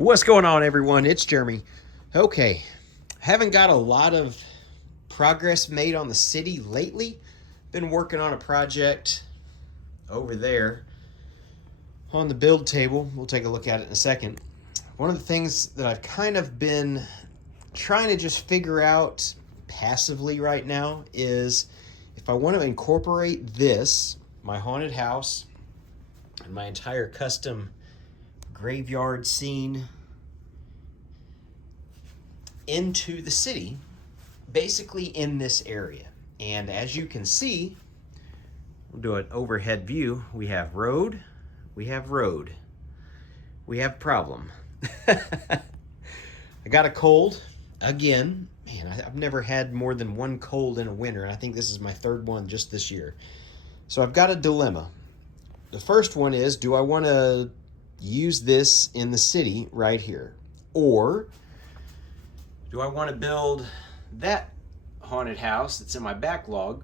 What's going on, everyone? It's Jeremy. Okay, haven't got a lot of progress made on the city lately. Been working on a project over there on the build table. We'll take a look at it in a second. One of the things that I've kind of been trying to just figure out passively right now is if I want to incorporate this, my haunted house, and my entire custom graveyard scene into the city, basically in this area. And as you can see, we'll do an overhead view. We have road, we have road, we have problem. I got a cold again. Man, I've never had more than one cold in a winter, and I think this is my third one just this year. So I've got a dilemma. The first one is, do I want to use this in the city right here? Or do I want to build that haunted house that's in my backlog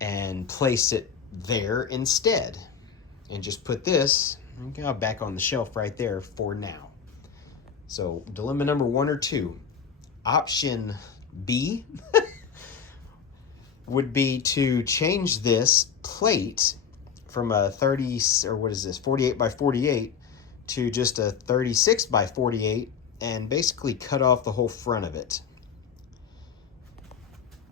and place it there instead? And just put this back on the shelf right there for now. So dilemma number 1 or 2. Option B would be to change this plate from a 48 by 48 to just a 36 by 48 and basically cut off the whole front of it.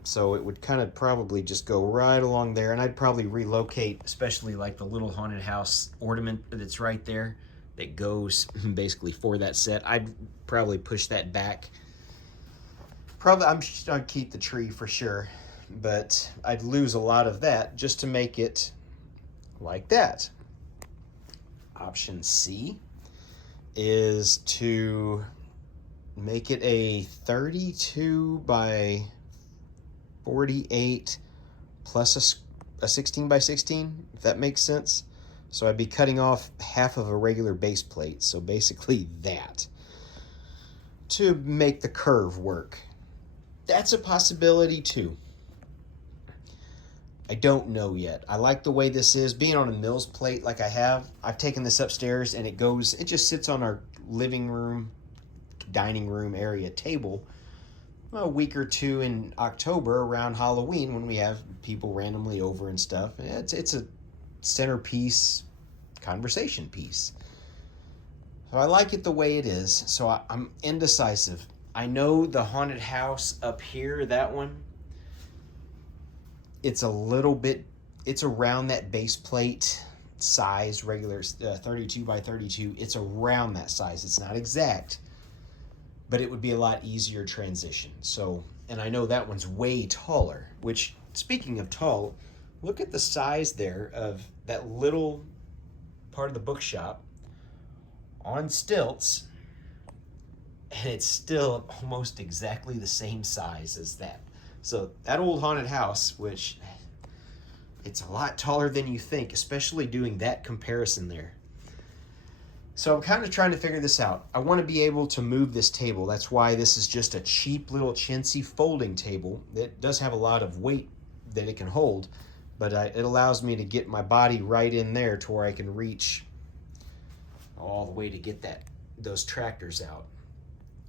So it would kind of probably just go right along there, and I'd probably relocate, especially like the little haunted house ornament that's right there that goes basically for that set. I'd probably push that back. I'd keep the tree for sure, but I'd lose a lot of that just to make it like that. Option C is to make it a 32 by 48 plus a 16 by 16, if that makes sense. So I'd be cutting off half of a regular base plate, so basically that, to make the curve work. That's a possibility too. I don't know yet. I like the way this is. Being on a Mills plate like I've taken this upstairs and it just sits on our living room, dining room area table a week or two in October around Halloween when we have people randomly over and stuff. It's a centerpiece, conversation piece. So I like it the way it is. So I'm indecisive. I know the haunted house up here, that one, it's around that base plate size, regular 32 by 32. It's around that size. It's not exact, but it would be a lot easier transition. So, and I know that one's way taller, which, speaking of tall, look at the size there of that little part of the bookshop on stilts, and it's still almost exactly the same size as that. So that old haunted house, which it's a lot taller than you think, especially doing that comparison there. So I'm kind of trying to figure this out. I want to be able to move this table. That's why this is just a cheap little chintzy folding table. It does have a lot of weight that it can hold, but it allows me to get my body right in there to where I can reach all the way to get those tractors out.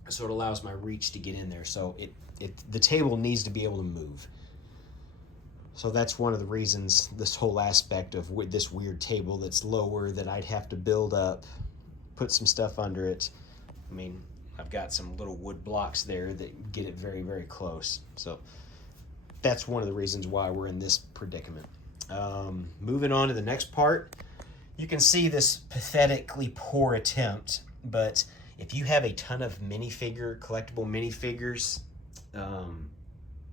So it allows my reach to get in there. So the table needs to be able to move. So that's one of the reasons, this whole aspect of this weird table that's lower that I'd have to build up, put some stuff under it. I mean, I've got some little wood blocks there that get it very, very close. So that's one of the reasons why we're in this predicament. Moving on to the next part, you can see this pathetically poor attempt, but if you have a ton of collectible minifigures,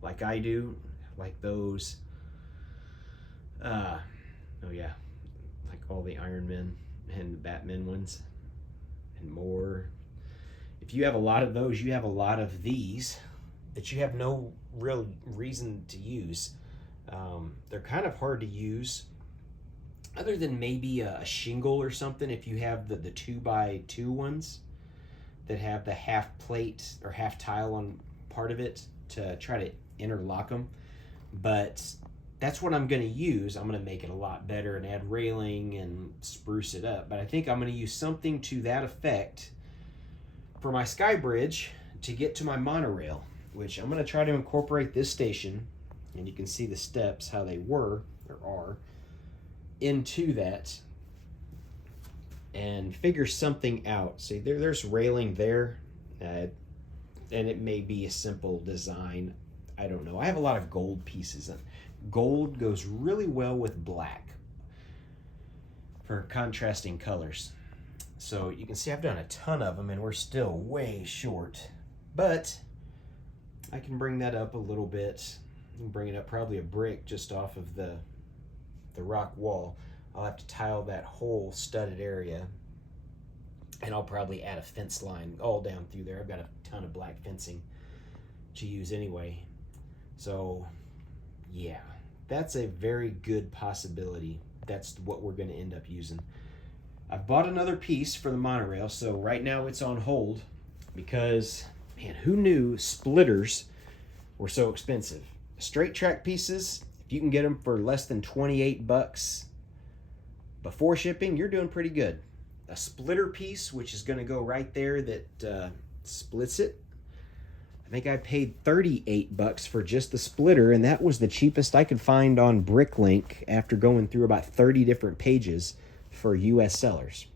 like I do, like those, like all the Iron Men and the Batman ones and more. If you have a lot of those, you have a lot of these that you have no real reason to use. They're kind of hard to use, other than maybe a shingle or something. If you have the 2x2 ones that have the half plate or half tile on part of it to try to interlock them. But that's what I'm going to use. I'm going to make it a lot better and add railing and spruce it up. But I think I'm going to use something to that effect for my sky bridge to get to my monorail, which I'm going to try to incorporate this station, and you can see the steps, how they were or are, into that and figure something out. See, there's railing there, and it may be a simple design. I don't know. I have a lot of gold pieces. Gold goes really well with black for contrasting colors. So you can see I've done a ton of them and we're still way short, but I can bring that up a little bit. I can bring it up probably a brick just off of the rock wall. I'll have to tile that whole studded area, and I'll probably add a fence line all down through there. I've got a ton of black fencing to use anyway. So yeah, that's a very good possibility. That's what we're going to end up using. I've bought another piece for the monorail, so right now it's on hold because, man, who knew splitters were so expensive? Straight track pieces, if you can get them for less than 28 bucks before shipping, you're doing pretty good. A splitter piece, which is going to go right there that splits it, I think I paid 38 bucks for just the splitter, and that was the cheapest I could find on Bricklink after going through about 30 different pages for US sellers.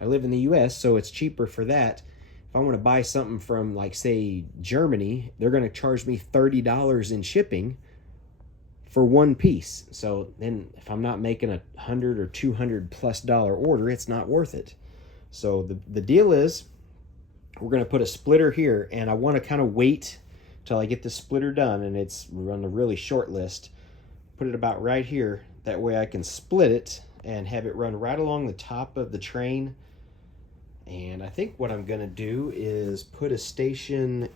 I live in the US, so it's cheaper for that. If I want to buy something from, like, say, Germany, they're going to charge me $30 in shipping for one piece. So then if I'm not making a $100 or $200+ order, it's not worth it. So the deal is, we're going to put a splitter here, and I want to kind of wait till I get the splitter done, and it's on a really short list. Put it about right here. That way I can split it and have it run right along the top of the train. And I think what I'm going to do is put a station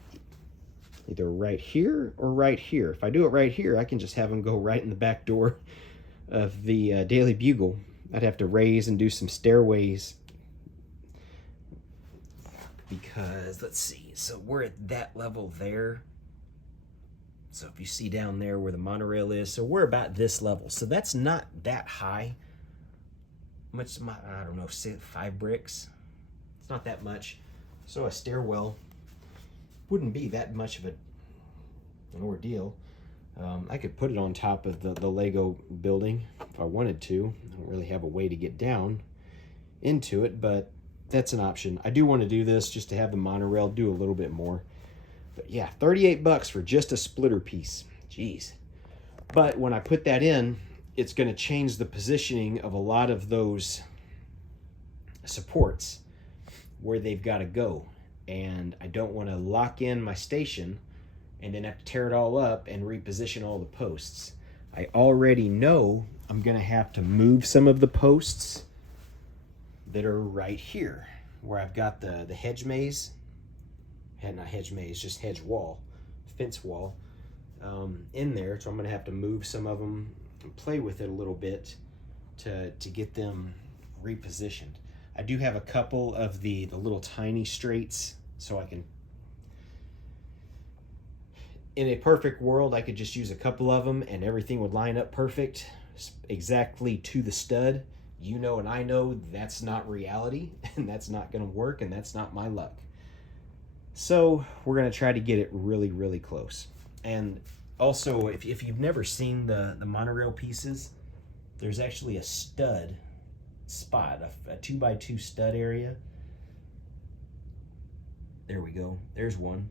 either right here or right here. If I do it right here, I can just have them go right in the back door of the Daily Bugle. I'd have to raise and do some stairways, because let's see, so we're at that level there. So if you see down there where the monorail is, so we're about this level. So that's not that high. Much, I don't know, 5 bricks. It's not that much. So a stairwell wouldn't be that much of an ordeal. I could put it on top of the Lego building if I wanted to. I don't really have a way to get down into it, but that's an option. I do want to do this just to have the monorail do a little bit more. But yeah, 38 bucks for just a splitter piece. Jeez. But when I put that in, it's going to change the positioning of a lot of those supports where they've got to go. And I don't want to lock in my station and then have to tear it all up and reposition all the posts. I already know I'm going to have to move some of the posts that are right here, where I've got the hedge maze, not hedge maze, just hedge wall, fence wall in there. So I'm going to have to move some of them and play with it a little bit to get them repositioned. I do have a couple of the little tiny straights, so I can, in a perfect world, I could just use a couple of them and everything would line up perfect, exactly to the stud. You know, and I know that's not reality, and that's not going to work, and that's not my luck. So we're going to try to get it really, really close. And also, if you've never seen the monorail pieces, there's actually a stud spot, a 2x2 stud area. There we go. There's one.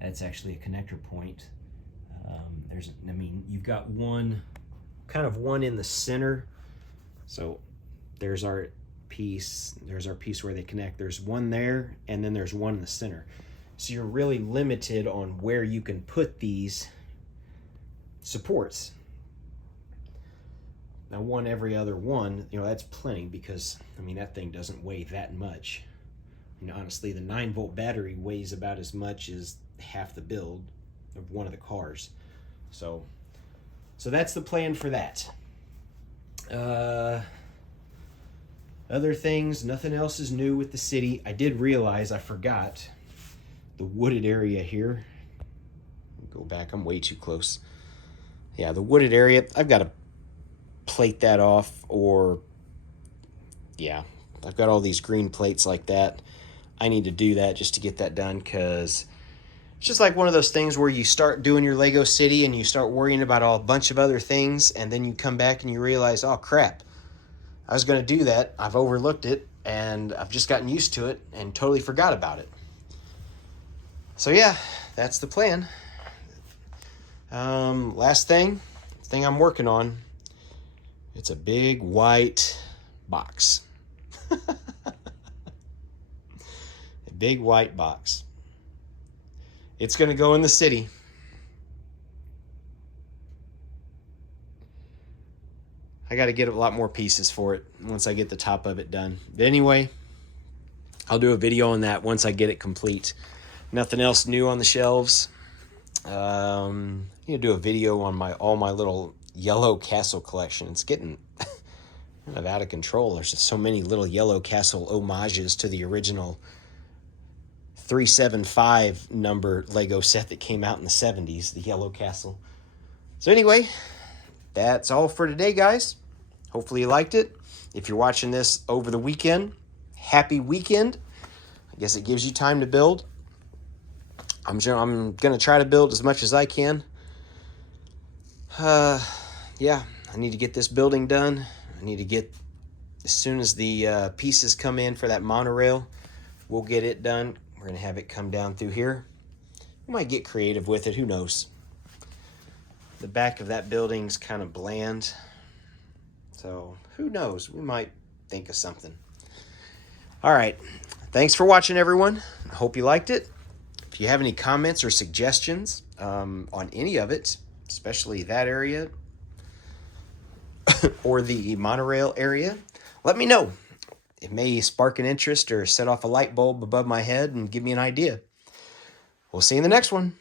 That's actually a connector point. You've got one in the center. So there's our piece where they connect. There's one there, and then there's one in the center. So you're really limited on where you can put these supports. Now, one every other one, that's plenty, because that thing doesn't weigh that much. Honestly, the 9-volt battery weighs about as much as half the build of one of the cars. So that's the plan for that. Other things, nothing else is new with the city. I did realize I forgot the wooded area here. Go back, I'm way too close. Yeah, the wooded area, I've got to plate that off, or yeah, I've got all these green plates like that. I need to do that just to get that done, because it's just like one of those things where you start doing your Lego city and you start worrying about a bunch of other things, and then you come back and you realize, oh crap, I was going to do that, I've overlooked it, and I've just gotten used to it and totally forgot about it. So yeah, that's the plan. Last thing I'm working on, it's a big white box. A big white box. It's going to go in the city. I got to get a lot more pieces for it once I get the top of it done. But anyway, I'll do a video on that once I get it complete. Nothing else new on the shelves. Do a video on all my little yellow castle collection. It's getting kind of out of control. There's just so many little yellow castle homages to the original 375 number Lego set that came out in the 70s, the yellow castle. So anyway, that's all for today, guys. Hopefully you liked it. If you're watching this over the weekend, happy weekend. I guess it gives you time to build. I'm going to try to build as much as I can. Yeah, I need to get this building done. I need to get, as soon as the pieces come in for that monorail, we'll get it done. We're going to have it come down through here. We might get creative with it, who knows. The back of that building's kind of bland. So, who knows? We might think of something. All right. Thanks for watching, everyone. I hope you liked it. If you have any comments or suggestions on any of it, especially that area or the monorail area, let me know. It may spark an interest or set off a light bulb above my head and give me an idea. We'll see you in the next one.